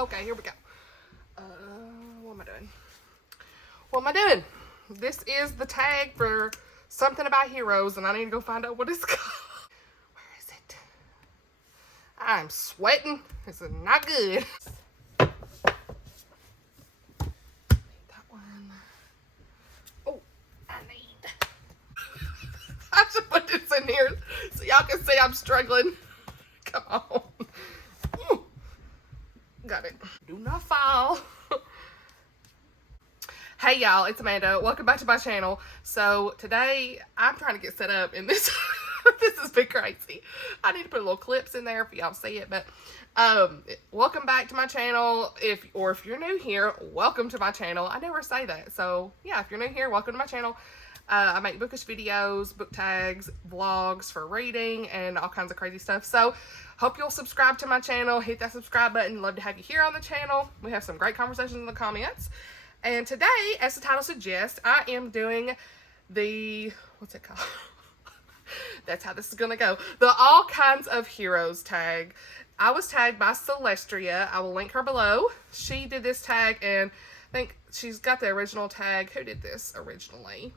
Okay, here we go. What am I doing? What am I doing? This is the tag for something about heroes, and I need to go find out what it's called. Where is it? I'm sweating. This is not good. That one. Oh, I should put this in here so y'all can see I'm struggling. Come on. Ooh. Got it. Do not fall. Hey y'all, it's Amanda. Welcome back to my channel. So today I'm trying to get set up in this. This has been crazy. I need to put little clips in there for y'all to see it. But welcome back to my channel. If you're new here, welcome to my channel. I never say that. So yeah, if you're new here, welcome to my channel. I make bookish videos, book tags, vlogs for reading, and all kinds of crazy stuff. So hope you'll subscribe to my channel. Hit that subscribe button. Love to have you here on the channel. We have some great conversations in the comments. And today, as the title suggests, I am doing the, what's it called? That's how this is going to go. The All Kinds of Heroes tag. I was tagged by Celestria. I will link her below. She did this tag, and I think she's got the original tag. Who did this originally?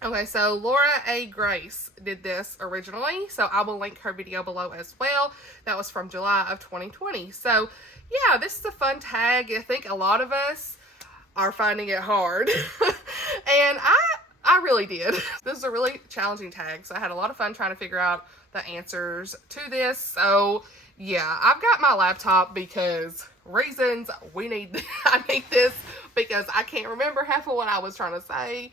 Okay, so Laura A. Grace did this originally, so I will link her video below as well. That was from July of 2020. So, yeah, this is a fun tag. I think a lot of us are finding it hard. And I really did. This is a really challenging tag, so I had a lot of fun trying to figure out the answers to this. So, yeah, I've got my laptop because reasons I need this because I can't remember half of what I was trying to say.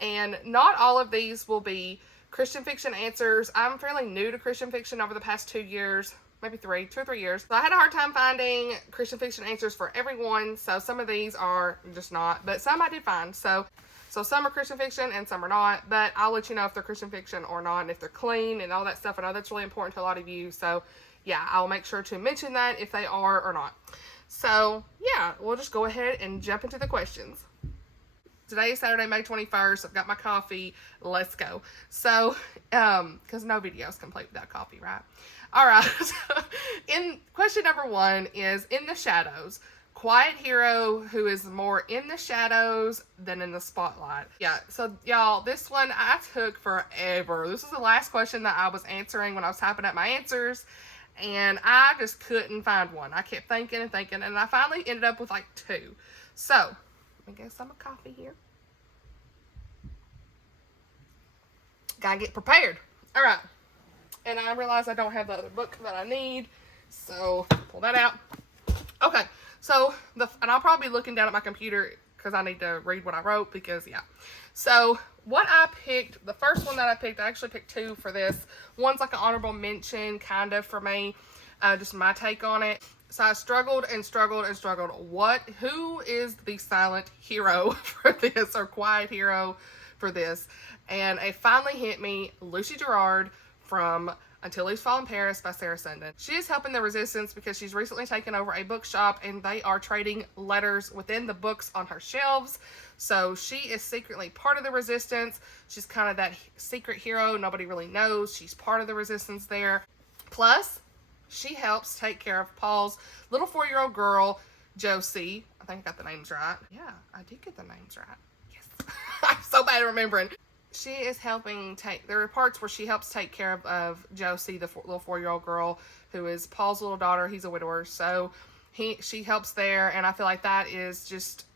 And not all of these will be Christian fiction answers. I'm fairly new to Christian fiction over the past 2 years, maybe 2 or 3 years. So I had a hard time finding Christian fiction answers for everyone. So some of these are just not, but some I did find. So some are Christian fiction and some are not, but I'll let you know if they're Christian fiction or not, and if they're clean and all that stuff. I know that's really important to a lot of you. So yeah, I'll make sure to mention that if they are or not. So yeah, we'll just go ahead and jump into the questions. Today is Saturday, May 21st. I've got my coffee. Let's go. So, because no video is complete without coffee, right? All right. In question number 1 is in the shadows. Quiet hero who is more in the shadows than in the spotlight. Yeah, so y'all, this one I took forever. This was the last question that I was answering when I was typing up my answers, and I just couldn't find one. I kept thinking and thinking, and I finally ended up with like 2. So, let me get some coffee here. Gotta get prepared. All right. And I realize I don't have the other book that I need, so pull that out. Okay. So, and I'll probably be looking down at my computer because I need to read what I wrote because, yeah. So, what I picked, the first one that I picked, I actually picked 2 for this. One's like an honorable mention, kind of, for me. Just my take on it. So I struggled and struggled and struggled. Who is the silent hero for this, or quiet hero for this? And it finally hit me, Lucy Gerard from Until Leaves Fall in Paris by Sarah Sundin. She is helping the resistance because she's recently taken over a bookshop and they are trading letters within the books on her shelves. So she is secretly part of the resistance. She's kind of that secret hero nobody really knows. She's part of the resistance there. Plus, she helps take care of Paul's little 4-year-old girl, Josie. I think I got the names right. Yeah, I did get the names right. Yes. I'm so bad at remembering. She is helping there are parts where she helps take care of Josie, the little 4-year-old girl, who is Paul's little daughter. He's a widower. So she helps there, and I feel like that is just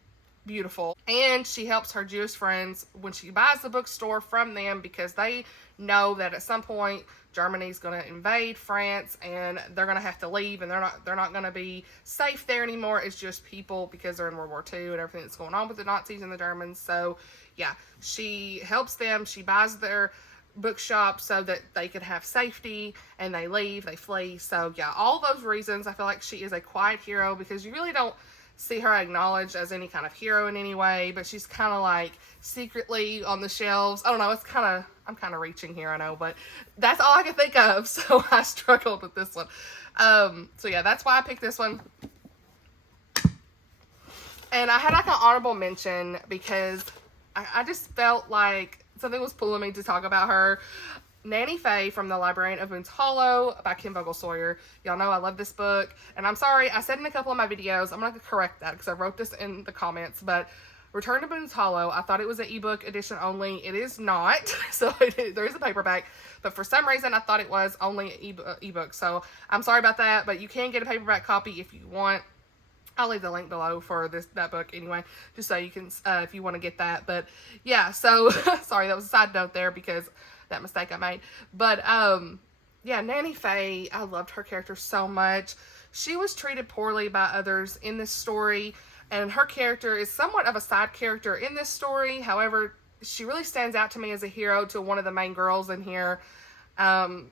beautiful. And she helps her Jewish friends when she buys the bookstore from them because they know that at some point Germany's going to invade France and they're going to have to leave, and they're not going to be safe there anymore. It's just people because they're in World War II and everything that's going on with the Nazis and the Germans. So yeah, she helps them. She buys their bookshop so that they could have safety, and they leave, they flee. So yeah, all those reasons I feel like she is a quiet hero because you really don't see her acknowledged as any kind of hero in any way, but she's kind of like secretly on the shelves. I don't know, I'm kind of reaching here, I know, but that's all I can think of, so I struggled with this one. So yeah, that's why I picked this one. And I had like an honorable mention because I just felt like something was pulling me to talk about her. Nanny Faye from the Librarian of Boone's Hollow by Kim Vogel Sawyer. Y'all know I love this book. And I'm sorry, I said in a couple of my videos, I'm going to correct that because I wrote this in the comments, but Return to Boone's Hollow, I thought it was an ebook edition only. It is not. So there is a paperback. But for some reason, I thought it was only an ebook. So I'm sorry about that. But you can get a paperback copy if you want. I'll leave the link below for that book anyway, just so you can, if you want to get that. But yeah, so sorry, that was a side note there because that mistake I made. But yeah, Nanny Faye, I loved her character so much. She was treated poorly by others in this story, and her character is somewhat of a side character in this story. However, she really stands out to me as a hero to one of the main girls in here,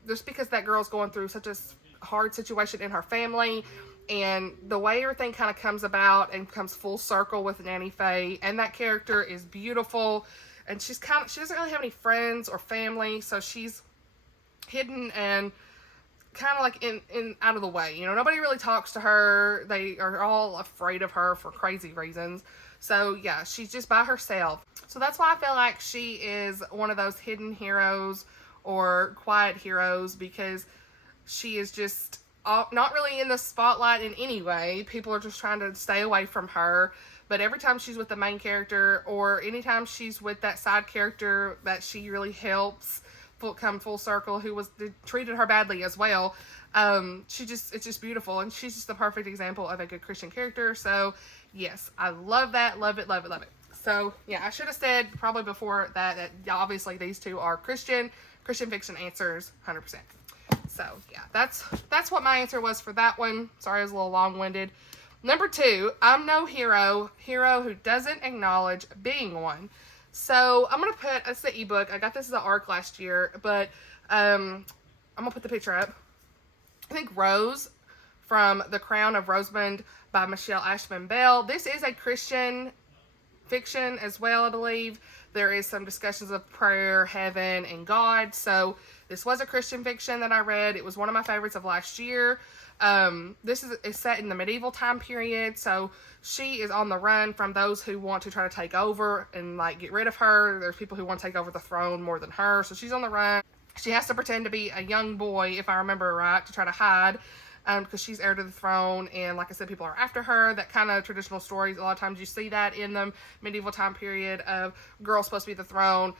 just because that girl's going through such a hard situation in her family. And the way everything kind of comes about and comes full circle with Nanny Faye, and that character is beautiful. And she doesn't really have any friends or family, so she's hidden and kind of like in out of the way. You know, nobody really talks to her. They are all afraid of her for crazy reasons. So yeah, she's just by herself. So that's why I feel like she is one of those hidden heroes or quiet heroes, because she is just not really in the spotlight in any way. People are just trying to stay away from her. But every time she's with the main character, or anytime she's with that side character that she really helps come full circle, who treated her badly as well, it's just beautiful. And she's just the perfect example of a good Christian character. So yes, I love that. Love it, love it, love it. So yeah, I should have said probably before that obviously these two are Christian fiction answers, 100%. So yeah, that's what my answer was for that one. Sorry, I was a little long-winded. Number 2, I'm no hero who doesn't acknowledge being one. So I'm going to put, it's the ebook. I got this as an ARC last year, but I'm going to put the picture up. I think Rose from The Crown of Rosamund by Michelle Ashman Bell. This is a Christian fiction as well, I believe. There is some discussions of prayer, heaven, and God. So this was a Christian fiction that I read. It was one of my favorites of last year. This is set in the medieval time period. So she is on the run from those who want to try to take over and like get rid of her. There's people who want to take over the throne more than her. So she's on the run. She has to pretend to be a young boy, if I remember right, to try to hide. Because she's heir to the throne, and like I said, people are after her. That kind of traditional stories, a lot of times you see that in the medieval time period of girls supposed to be the throne,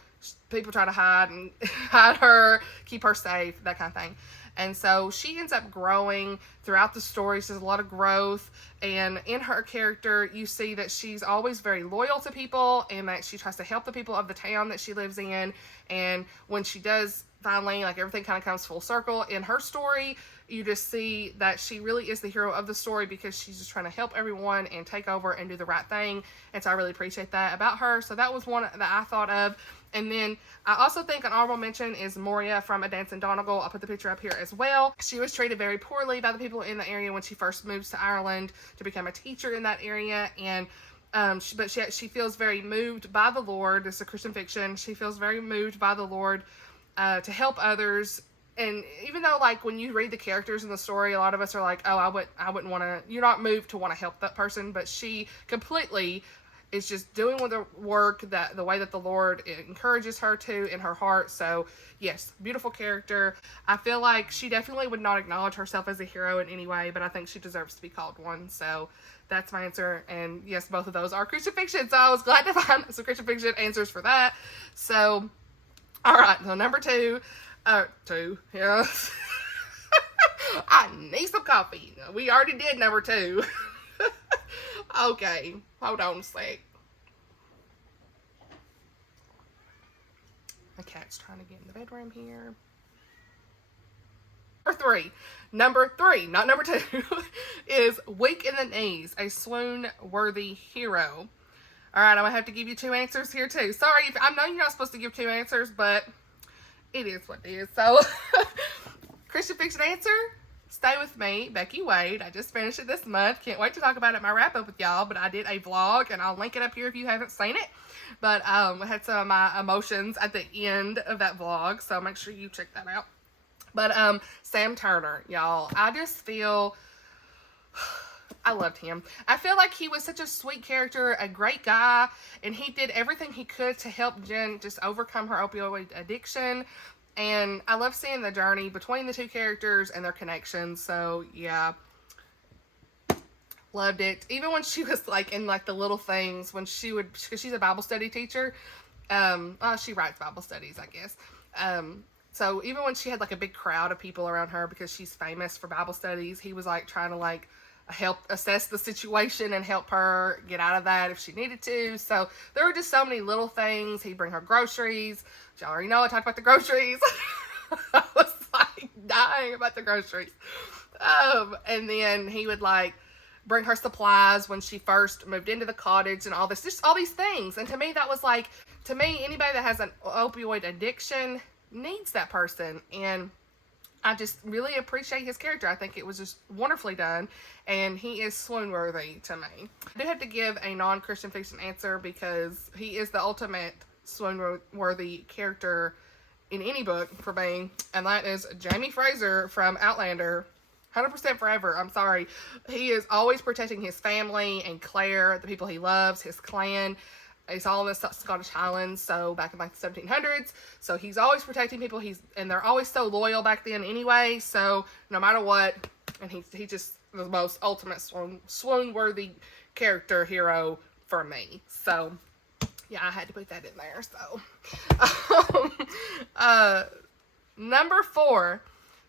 people try to hide and hide her, keep her safe, that kind of thing. And so she ends up growing throughout the story. There's a lot of growth, and in her character you see that she's always very loyal to people, and that she tries to help the people of the town that she lives in. And when she does finally, like, everything kind of comes full circle in her story, you just see that she really is the hero of the story, because she's just trying to help everyone and take over and do the right thing. And so I really appreciate that about her. So that was one that I thought of. And then I also think an honorable mention is Moria from A Dance in Donegal. I'll put the picture up here as well. She was treated very poorly by the people in the area when she first moves to Ireland to become a teacher in that area. And but she feels very moved by the Lord. It's a Christian fiction. She feels very moved by the Lord to help others. And even though, like, when you read the characters in the story, a lot of us are like, oh, I wouldn't want to, you're not moved to want to help that person. But she completely is just doing with the work the way that the Lord encourages her to in her heart. So yes, beautiful character. I feel like she definitely would not acknowledge herself as a hero in any way, but I think she deserves to be called one. So that's my answer. And yes, both of those are Christian fiction. So I was glad to find some Christian fiction answers for that. So, all right. So number 2, yes. I need some coffee. We already did number 2. Okay, hold on a sec. My cat's trying to get in the bedroom here. Number three, not number 2, is Weak in the Knees, a swoon-worthy hero. Alright, I'm going to have to give you 2 answers here too. Sorry, I know you're not supposed to give 2 answers, but it is what it is. So, Christian fiction answer, Stay With Me, Becky Wade. I just finished it this month. Can't wait to talk about it in my wrap-up with y'all, but I did a vlog, and I'll link it up here if you haven't seen it. But I had some of my emotions at the end of that vlog, so make sure you check that out. But Sam Turner, y'all, I just feel, I loved him. I feel like he was such a sweet character, a great guy, and he did everything he could to help Jen just overcome her opioid addiction. And I love seeing the journey between the two characters and their connections. So yeah, loved it. Even when she was like in like the little things, when she would, because she's a Bible study teacher. She writes Bible studies, I guess. So even when she had like a big crowd of people around her because she's famous for Bible studies, he was like trying to like help assess the situation and help her get out of that if she needed to. So there were just so many little things. He'd bring her groceries. Y'all already know I talked about the groceries. I was like dying about the groceries. And then he would like bring her supplies when she first moved into the cottage and all this, just all these things. And to me, that was like, to me, anybody that has an opioid addiction needs that person. And I just really appreciate his character. I think it was just wonderfully done, and he is swoon-worthy to me. I do have to give a non-Christian fiction answer because he is the ultimate swoon-worthy character in any book for me, and that is Jamie Fraser from Outlander. 100% forever. I'm sorry. He is always protecting his family and Claire, the people he loves, his clan. He's all in the Scottish Highlands, so back in like the 1700s. So he's always protecting people. And they're always so loyal back then anyway. So no matter what, and he's just the most ultimate swoon-worthy character hero for me. So yeah, I had to put that in there. So number 4,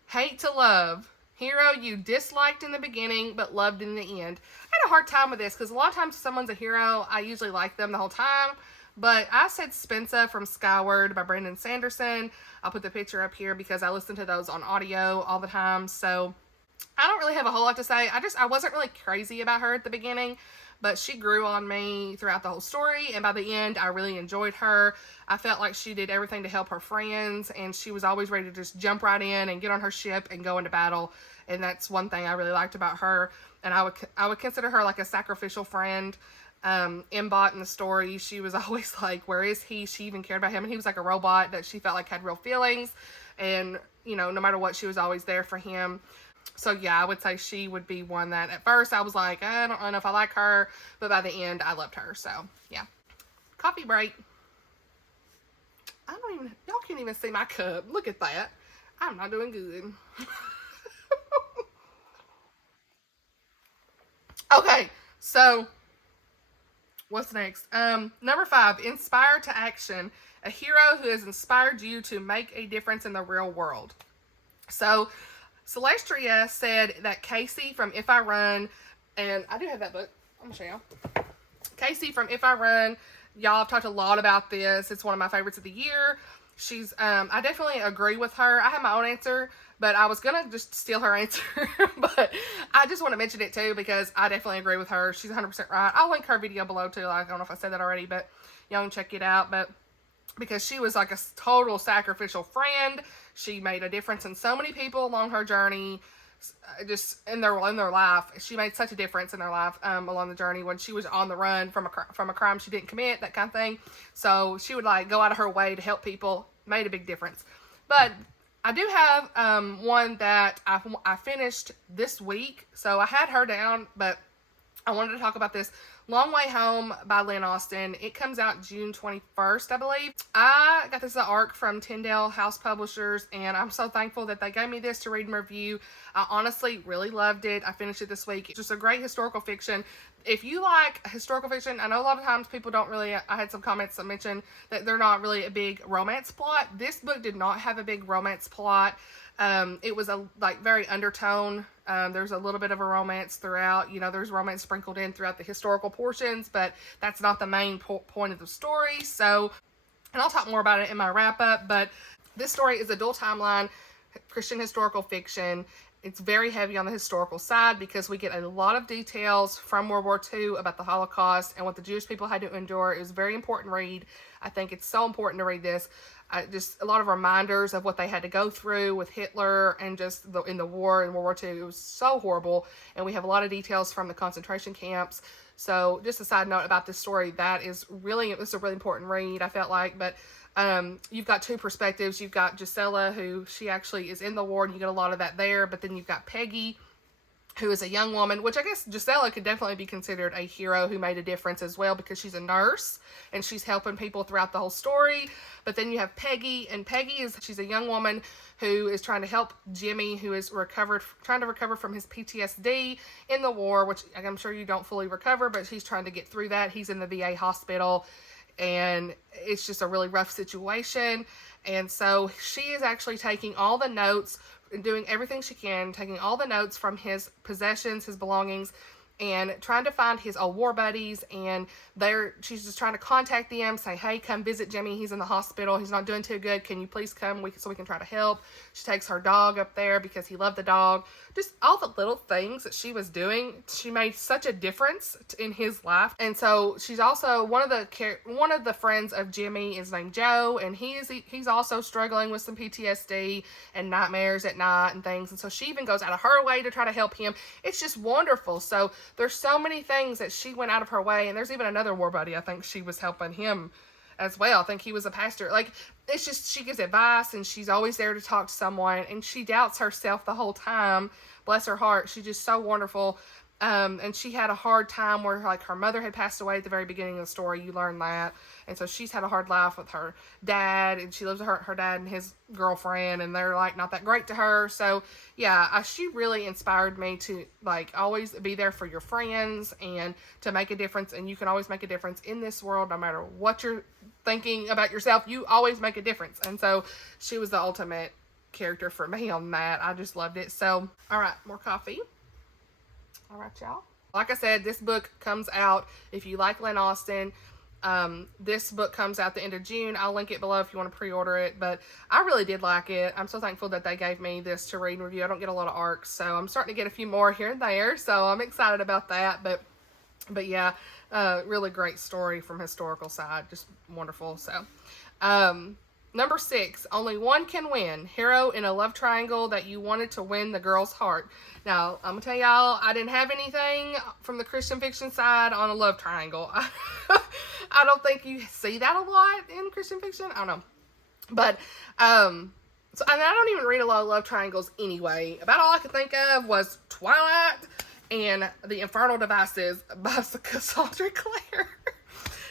Hate to Love. Hero you disliked in the beginning, but loved in the end. I had a hard time with this, because a lot of times if someone's a hero, I usually like them the whole time. But I said Spencer from Skyward by Brandon Sanderson. I'll put the picture up here because I listen to those on audio all the time. So I don't really have a whole lot to say. I wasn't really crazy about her at the beginning, but she grew on me throughout the whole story, and by the end, I really enjoyed her. I felt like she did everything to help her friends, and she was always ready to just jump right in and get on her ship and go into battle, and that's one thing I really liked about her, and I would consider her like a sacrificial friend. Mbot in the story, she was always like, where is he? She even cared about him, and he was like a robot that she felt like had real feelings, and, you know, no matter what, she was always there for him. So yeah, I would say she would be one that at first I was like, I don't know if I like her, but by the end I loved her. So yeah. Coffee break. Y'all can't even see my cup. Look at that. I'm not doing good. Okay, so what's next? Number 5, inspire to action. A hero who has inspired you to make a difference in the real world. So Celestria said that Casey from If I Run, and I do have that book. I'm going to show y'all. Casey from If I Run, y'all have talked a lot about this. It's one of my favorites of the year. She's, I definitely agree with her. I have my own answer, but I was going to just steal her answer. But I just want to mention it too because I definitely agree with her. She's 100% right. I'll link her video below too. I don't know if I said that already, but y'all can check it out. But because she was like a total sacrificial friend. She made a difference in so many people along her journey, just in their life. She made such a difference in their life along the journey when she was on the run from a crime she didn't commit, that kind of thing. So she would like go out of her way to help people. Made a big difference. But I do have one that I finished this week. So I had her down, but I wanted to talk about this. Long Way Home by Lynn Austin. It comes out June 21st, I believe. I got this arc from Tyndale House Publishers, and I'm so thankful that they gave me this to read and review. I honestly really loved it. I finished it this week. It's just a great historical fiction. If you like historical fiction, I know a lot of times people don't really, I had some comments that mentioned that they're not really a big romance plot. This book did not have a big romance plot. It was a very undertone. There's a little bit of a romance throughout. You know, there's romance sprinkled in throughout the historical portions, but that's not the main point of the story. So, and I'll talk more about it in my wrap up, but this story is a dual timeline Christian historical fiction. It's very heavy on the historical side because we get a lot of details from World War II about the Holocaust and what the Jewish people had to endure. It was a very important read. I think it's so important to read this. Just a lot of reminders of what they had to go through with Hitler and just in the war in World War II. It was so horrible. And we have a lot of details from the concentration camps. So just a side note about this story, it's a really important read, I felt like. But you've got two perspectives. You've got Gisela, who she actually is in the war, and you get a lot of that there. But then you've got Peggy, who is a young woman, which I guess Gisela could definitely be considered a hero who made a difference as well, because she's a nurse and she's helping people throughout the whole story. But then you have Peggy, and she's a young woman who is trying to help Jimmy, who is trying to recover from his PTSD in the war, which I'm sure you don't fully recover, but he's trying to get through that. He's in the VA hospital, and it's just a really rough situation. And so she is actually taking all the notes, doing everything she can, taking all the notes from his possessions, his belongings, and trying to find his old war buddies. And she's just trying to contact them, say, hey, come visit Jimmy. He's in the hospital. He's not doing too good. Can you please come so we can try to help? She takes her dog up there because he loved the dog. Just all the little things that she was doing, she made such a difference in his life. And so she's also one of the friends of Jimmy is named Joe, and he's also struggling with some PTSD and nightmares at night and things. And so she even goes out of her way to try to help him. It's just wonderful. So there's so many things that she went out of her way, and there's even another war buddy, I think she was helping him as well. I think he was a pastor. Like, it's just, she gives advice, and she's always there to talk to someone, and she doubts herself the whole time. Bless her heart. She's just so wonderful. And she had a hard time where, like, her mother had passed away at the very beginning of the story. You learn that. And so she's had a hard life with her dad, and she lives with her dad and his girlfriend, and they're, like, not that great to her. So, yeah, she really inspired me to, like, always be there for your friends and to make a difference. And you can always make a difference in this world, no matter what you're thinking about yourself. You always make a difference. And so she was the ultimate character for me on that. I just loved it. So, all right, more coffee. All right, y'all. Like I said, this book comes out, if you like Lynn Austen, this book comes out the end of June. I'll link it below if you want to pre-order it, but I really did like it. I'm so thankful that they gave me this to read and review. I don't get a lot of arcs, so I'm starting to get a few more here and there, so I'm excited about that. But yeah, really great story from historical side, just wonderful. So, number 6, only one can win. Hero in a love triangle that you wanted to win the girl's heart. Now, I'm going to tell y'all, I didn't have anything from the Christian fiction side on a love triangle. I don't think you see that a lot in Christian fiction. I don't know. But, so I don't even read a lot of love triangles anyway. About all I could think of was Twilight and The Infernal Devices by Cassandra Clare.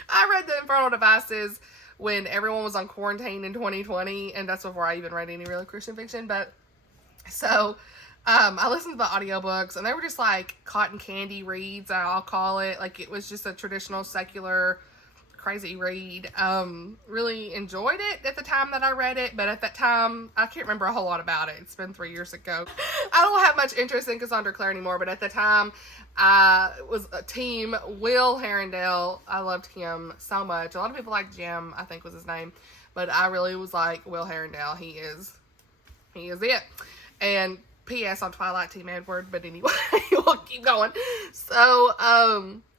I read The Infernal Devices when everyone was on quarantine in 2020, and that's before I even read any real Christian fiction. But so I listened to the audiobooks, and they were just like cotton candy reads, I'll call it. Like, it was just a traditional secular crazy read. Really enjoyed it at the time that I read it, but at that time I can't remember a whole lot about it. It's been 3 years ago. I don't have much interest in Cassandra Clare anymore, but at the time I was a team Will Herondale. I loved him so much. A lot of people like Jim, I think was his name, but I really was like Will Herondale. He is it. And P.S. on Twilight, Team Edward, but anyway, we'll keep going. So,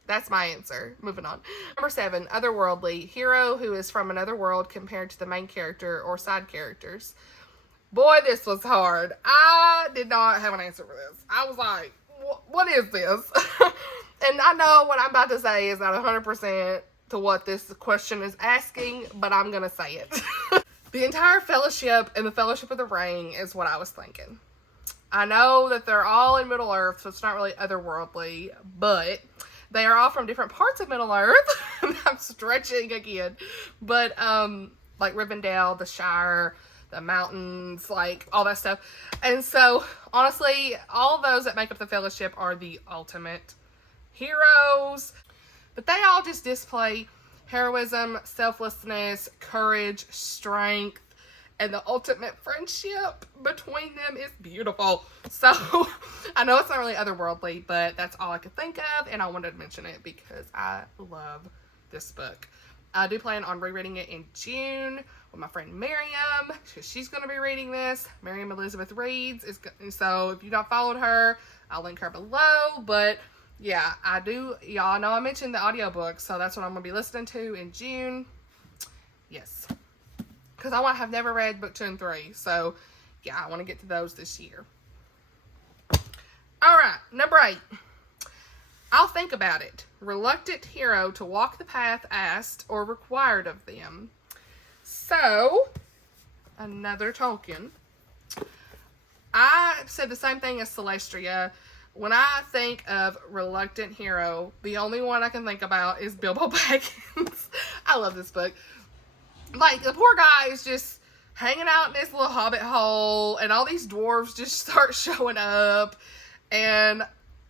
that's my answer. Moving on. Number 7, Otherworldly. Hero who is from another world compared to the main character or side characters. Boy, this was hard. I did not have an answer for this. I was like, what is this? And I know what I'm about to say is not 100% to what this question is asking, but I'm going to say it. The entire Fellowship and the Fellowship of the Ring is what I was thinking. I know that they're all in Middle Earth, so it's not really otherworldly, but they are all from different parts of Middle Earth. I'm stretching again. But, like Rivendell, the Shire, the mountains, like all that stuff. And so, honestly, all those that make up the Fellowship are the ultimate heroes. But they all just display heroism, selflessness, courage, strength, and the ultimate friendship between them is beautiful. So, I know it's not really otherworldly, but that's all I could think of, and I wanted to mention it because I love this book. I do plan on rereading it in June with my friend Miriam, because she's going to be reading this. Miriam Elizabeth Reads. So, if you don't followed her, I'll link her below, but yeah, I do. Y'all know I mentioned the audiobook, so that's what I'm going to be listening to in June. Yes. Because I have never read book 2 and 3. So, yeah, I want to get to those this year. Alright, number 8. I'll think about it. Reluctant hero to walk the path asked or required of them. So, another Tolkien. I said the same thing as Celestria when I think of reluctant hero, the only one I can think about is Bilbo Baggins. I love this book. Like, the poor guy is just hanging out in this little hobbit hole, and all these dwarves just start showing up, and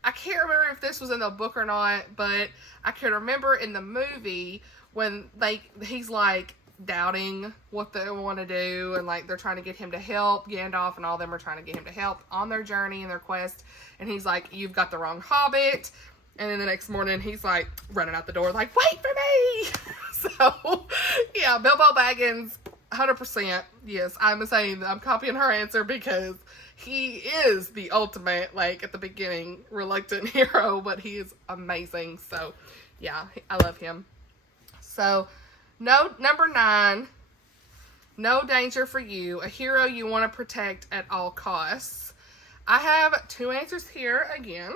I can't remember if this was in the book or not, but I can remember in the movie when he's like doubting what they want to do, and like they're trying to get him to help. Gandalf and all of them are trying to get him to help on their journey and their quest, and he's like, "You've got the wrong hobbit." And then the next morning he's like running out the door like, "Wait for me!" So yeah, Bilbo Baggins, 100%. Yes, I'm saying I'm copying her answer because he is the ultimate, like, at the beginning, reluctant hero, but he is amazing. So yeah, I love him. So number 9, no danger for you, a hero you want to protect at all costs. I have 2 answers here again.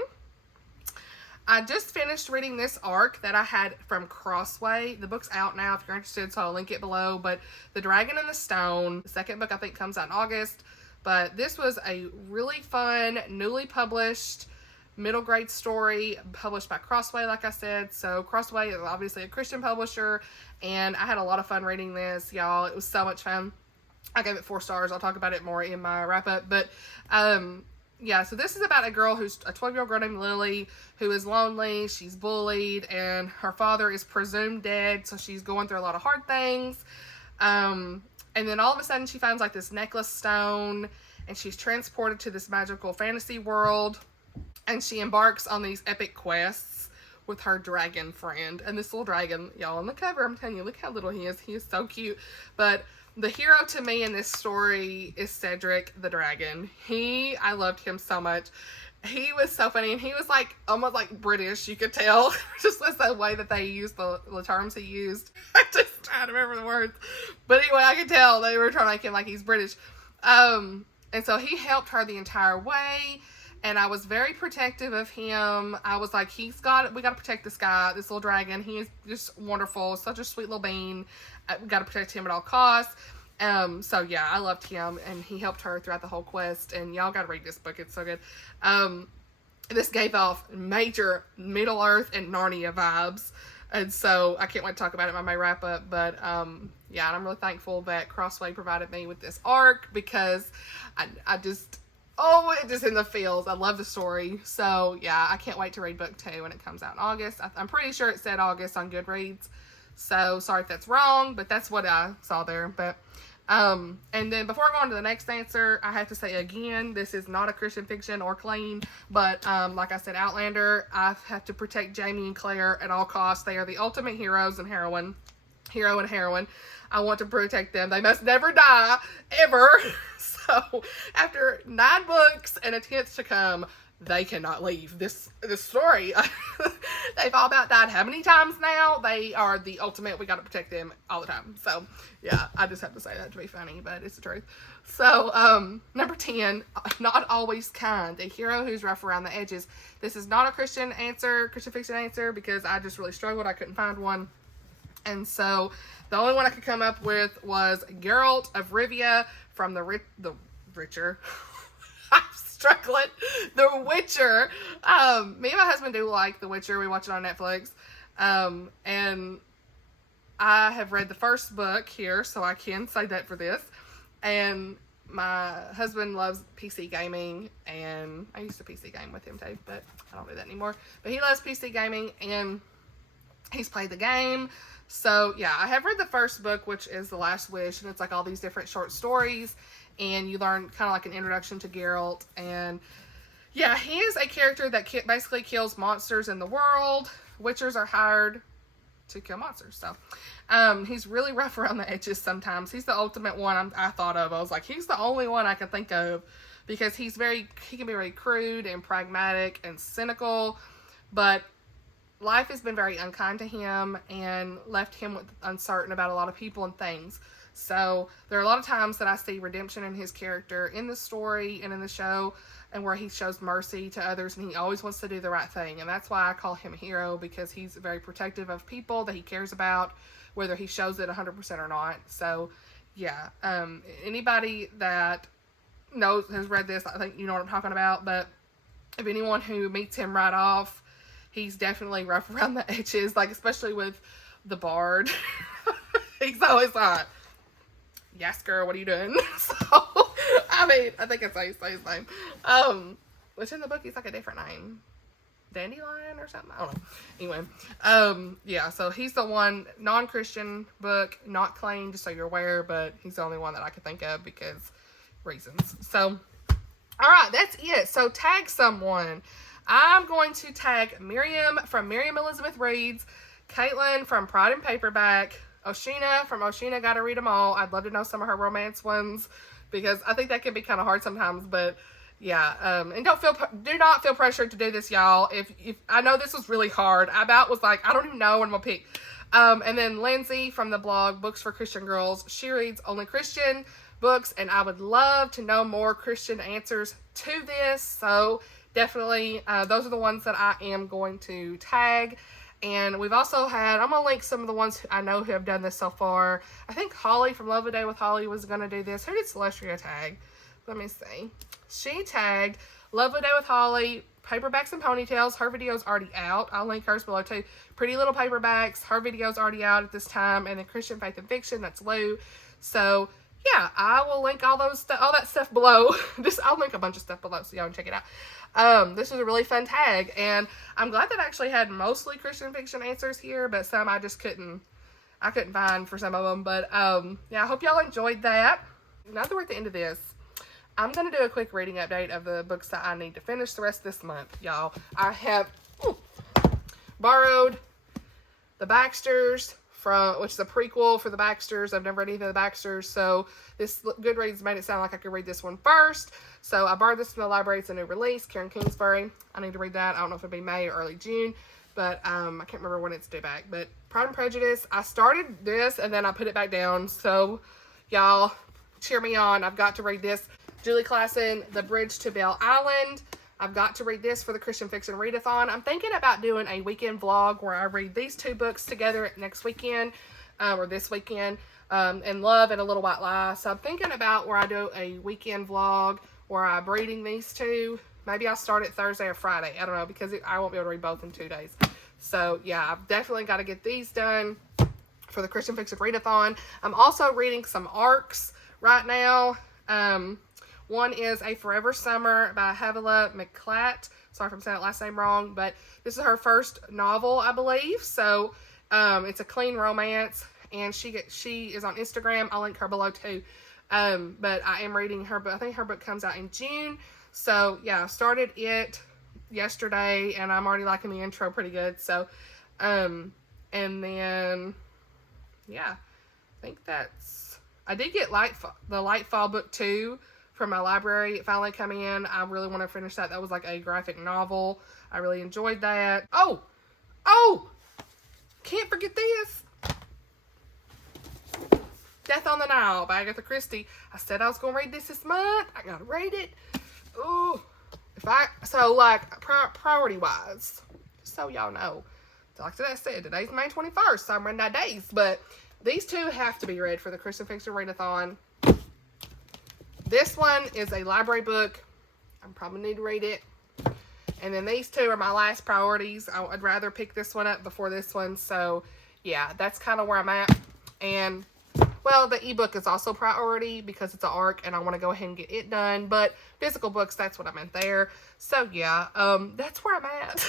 I just finished reading this arc that I had from Crossway. The book's out now if you're interested, so I'll link it below. But The Dragon and the Stone, the second book I think comes out in August. But this was a really fun, newly published middle grade story published by Crossway, like I said. So Crossway is obviously a Christian publisher, and I had a lot of fun reading this, y'all. It was so much fun. I gave it 4 stars. I'll talk about it more in my wrap up. But yeah, so this is about a girl who's a 12-year-old girl named Lily who is lonely. She's bullied, and her father is presumed dead, so she's going through a lot of hard things. And then all of a sudden she finds like this necklace stone, and she's transported to this magical fantasy world, and she embarks on these epic quests with her dragon friend. And this little dragon, y'all, on the cover, I'm telling you, look how little he is. He is so cute. But the hero to me in this story is Cedric the dragon. I loved him so much. He was so funny, and he was like almost like British, you could tell. Just the way that they used the terms he used. I just trying to remember the words. But anyway, I could tell they were trying to make him like he's British. And so he helped her the entire way, and I was very protective of him. I was like, we got to protect this guy, this little dragon. He is just wonderful, such a sweet little bean. We got to protect him at all costs. So yeah, I loved him, and he helped her throughout the whole quest, and y'all gotta read this book, it's so good. This gave off major Middle Earth and Narnia vibes, and so I can't wait to talk about it in my wrap up. But yeah, and I'm really thankful that Crossway provided me with this arc, because it just in the feels. I love the story. So yeah, I can't wait to read book 2 when it comes out in August. I'm pretty sure it said August on Goodreads, so sorry if that's wrong, but that's what I saw there. But and then before I go on to the next answer, I have to say again, this is not a Christian fiction or clean, but like I said, Outlander, I have to protect Jamie and Claire at all costs. They are the ultimate heroes and heroine. I want to protect them. They must never die, ever. So after 9 books and a 10th to come, they cannot leave this story. They've all about died how many times now? They are the ultimate. We got to protect them all the time. So yeah, I just have to say that to be funny, but it's the truth. So number 10, not always kind, a hero who's rough around the edges. This is not a Christian fiction answer, because I just really struggled. I couldn't find one. And so the only one I could come up with was Geralt of Rivia from the Witcher. I'm struggling. The Witcher. Me and my husband do like The Witcher. We watch it on Netflix. And I have read the first book here, so I can say that for this. And my husband loves PC gaming, and I used to PC game with him too, but I don't do that anymore. But he loves PC gaming, and he's played the game. So yeah, I have read the first book, which is The Last Wish, and it's like all these different short stories, and you learn kind of like an introduction to Geralt. And yeah, he is a character that basically kills monsters in the world. Witchers are hired to kill monsters, so he's really rough around the edges sometimes. He's the ultimate one I thought of. I was like, he's the only one I can think of, because he can be very crude and pragmatic and cynical, but life has been very unkind to him and left him uncertain about a lot of people and things. So there are a lot of times that I see redemption in his character in the story and in the show, and where he shows mercy to others, and he always wants to do the right thing. And that's why I call him a hero, because he's very protective of people that he cares about, whether he shows it 100% or not. So yeah, anybody that has read this, I think you know what I'm talking about. But if anyone who meets him right off, he's definitely rough around the edges, like especially with the bard. He's always like, yes, girl, what are you doing? So, I mean, I think that's how you say his name. Which in the book, he's like a different name. Dandelion or something? I don't know. Anyway, yeah, so he's the one non-Christian book, not claimed, just so you're aware, but he's the only one that I could think of because reasons. So, all right, that's it. So, tag someone. I'm going to tag Miriam from Miriam Elizabeth Reads, Caitlin from Pride and Paperback, Oshina from Oshina Gotta Read Them All. I'd love to know some of her romance ones because I think that can be kind of hard sometimes, but yeah, and do not feel pressured to do this, y'all. If I know this was really hard. I about was like, I don't even know what I'm gonna pick. And then Lindsay from the blog Books for Christian Girls. She reads only Christian books, and I would love to know more Christian answers to this. So definitely, those are the ones that I am going to tag. And we've also had, I'm going to link some of the ones I know who have done this so far. I think Holly from Love a Day with Holly was going to do this. Who did Celestia tag? Let me see. She tagged Love a Day with Holly, Paperbacks and Ponytails. Her video's already out. I'll link hers below too. Pretty Little Paperbacks. Her video's already out at this time. And then Christian Faith and Fiction. That's Lou. So, yeah, I will link all that stuff below. I'll link a bunch of stuff below so y'all can check it out. This was a really fun tag, and I'm glad that I actually had mostly Christian fiction answers here, but some I just couldn't find for some of them. But yeah, I hope y'all enjoyed that. Now that we're at the end of this, I'm going to do a quick reading update of the books that I need to finish the rest of this month, y'all. I have borrowed The Baxters, which is a prequel for the Baxters. I've never read anything of the Baxters, so this Goodreads made it sound like I could read this one first. So I borrowed this from the library. It's a new release, Karen Kingsbury. I need to read that. I don't know if it'll be May or early June, but I can't remember when it's due back. But Pride and Prejudice, I started this and then I put it back down. So y'all, cheer me on. I've got to read this. Julie Klassen, The Bridge to Belle Island. I've got to read this for the Christian Fiction Readathon. I'm thinking about doing a weekend vlog where I read these two books together next weekend, or this weekend, and Love and A Little White Lie. So I'm thinking about where I do a weekend vlog where I'm reading these two. Maybe I'll start it Thursday or Friday. I don't know, because I won't be able to read both in 2 days. So yeah, I've definitely got to get these done for the Christian Fiction Readathon. I'm also reading some ARCs right now. One is A Forever Summer by Havilah McClatt. Sorry if I'm saying that last name wrong, but this is her first novel, I believe. So it's a clean romance, and she is on Instagram. I'll link her below too. But I am reading her book. I think her book comes out in June. So yeah, I started it yesterday, and I'm already liking the intro pretty good. So, and then yeah, I think I did get the Lightfall book 2 from my library. It finally came in. I really want to finish that. That was like a graphic novel. I really enjoyed that. Oh, can't forget this. Death on the Nile by Agatha Christie. I said I was going to read this month. I got to read it. Ooh. So like priority wise, just so y'all know. So like I said, today's May 21st, so I'm running out of days. But these two have to be read for the Christian Fiction Readathon. This one is a library book. I probably need to read it. And then these two are my last priorities. I'd rather pick this one up before this one. So, yeah, that's kind of where I'm at. And, well, the ebook is also priority because it's an ARC and I want to go ahead and get it done. But physical books, that's what I meant there. So, yeah, that's where I'm at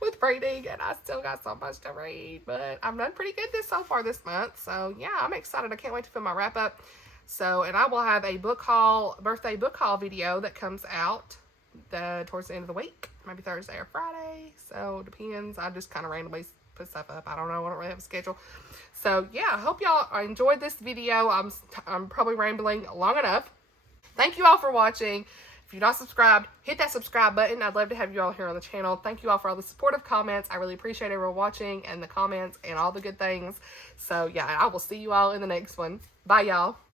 with reading. And I still got so much to read. But I've done pretty good so far this month. So, yeah, I'm excited. I can't wait to film my wrap-up. So, and I will have a birthday book haul video that comes out towards the end of the week. Maybe Thursday or Friday. So, depends. I just kind of randomly put stuff up. I don't know. I don't really have a schedule. So, yeah. I hope y'all enjoyed this video. I'm probably rambling long enough. Thank you all for watching. If you're not subscribed, hit that subscribe button. I'd love to have you all here on the channel. Thank you all for all the supportive comments. I really appreciate everyone watching and the comments and all the good things. So, yeah. I will see you all in the next one. Bye, y'all.